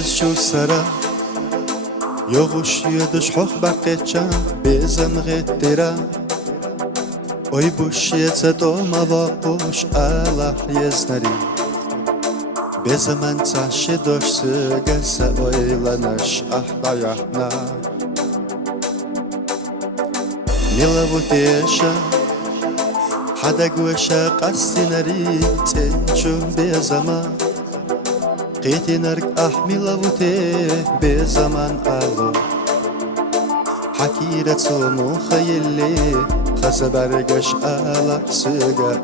شو سرا يغش يدش حخ بقيتشا بيزن غيترا oy bush yetsadoma vapush Allah yeznari Bez zaman taşı doşsu gelse oylanış ahdayahna Mila vutesha Hada guesha qastinari tenchu bezama Qitinerk ahmila vute bezaman alo Hakiret sonu khayli خسبرقش على سجاء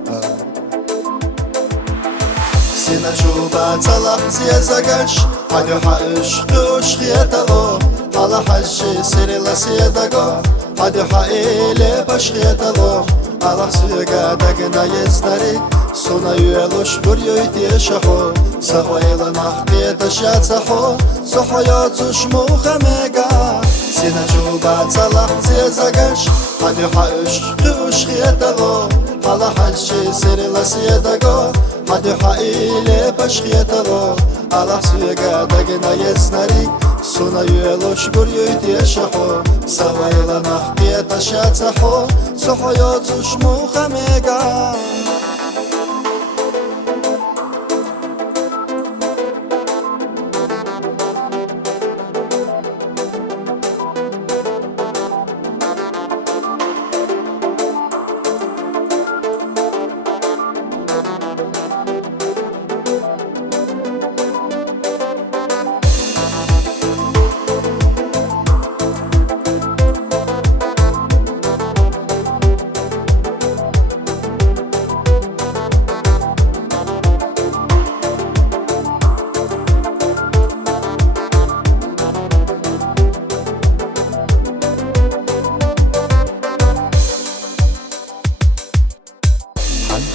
سينا شوبات صلاح زيزقش حد حقش قوش خيطلو على حشي سيري لسيدقو حد حقيلي باش خيطلو على سجاء دقنا يزدري سونا يلوش بريو يتيشحو سويلا نحقيت شاتحو صحياتش مخمقا سينا شوبات صلاح زيزقش حد حقش قوش خيطلو على حشي سيري لسيدقو حد حقيلي باش خيطلو على سجاء دقنا يزدري سونا يلوش بريو يتيشحو سويلا نحقيت شاتحو صحياتش مخمقا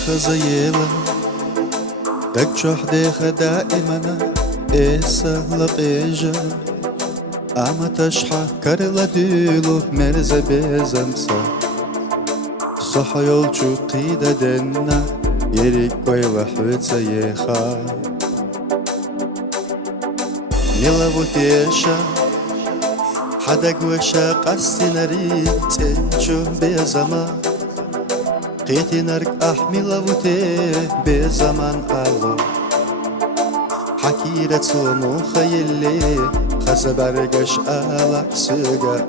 خزيلة دك شحديخ دائما إيسا لقيجا أما تشحى كارلا ديلو مرزا بيزمسا صحا يولچو قيدة دنا يريك ويلا حوتسا يخا ميلا بوتيشا حدا قوشا قاسي ناري تنشو بيزما قيتنرك أحمل وته بزمان الله حكيرة سمو خيلي خسبرقش على سجاء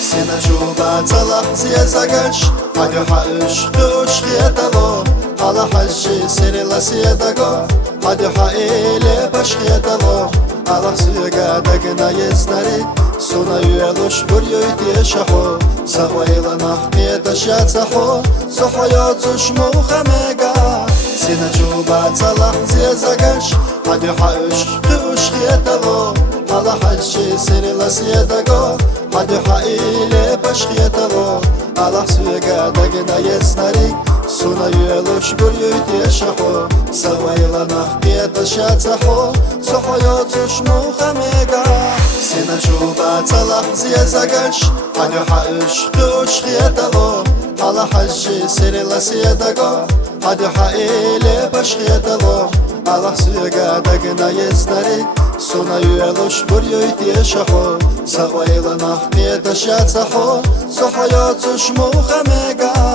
سينا شوبات صلاح زيزقش حد حقش قوش خيطلو على حشي سيري لسيدقو حد حقيلي باش خيطلو على سجاء دقنا يزنري سونا يلوش بريو يتيشحو سويلا نحقيت شاتحو صحياتش مخمقا سينا شوبات صلاح زيزقش حد حقش قوش خيطلو على حشي سيري لسيدقو حد حقيلي باش خيطلو على سجاء دقنا يزنري سونا يلوش بريو يتيشحو سويلا نحقيت شاتحو صحياتش مخمقا سينا شوبات صلاح زيزقش حد حقش قوش خيطلو على حشي سيري لسيدقو حد حقيلي باش خيطلو على سجاء دقنا يزنري سونا يلوش بريو يتيشحو سويلا نحقيت شاتحو صحياتش مخمقا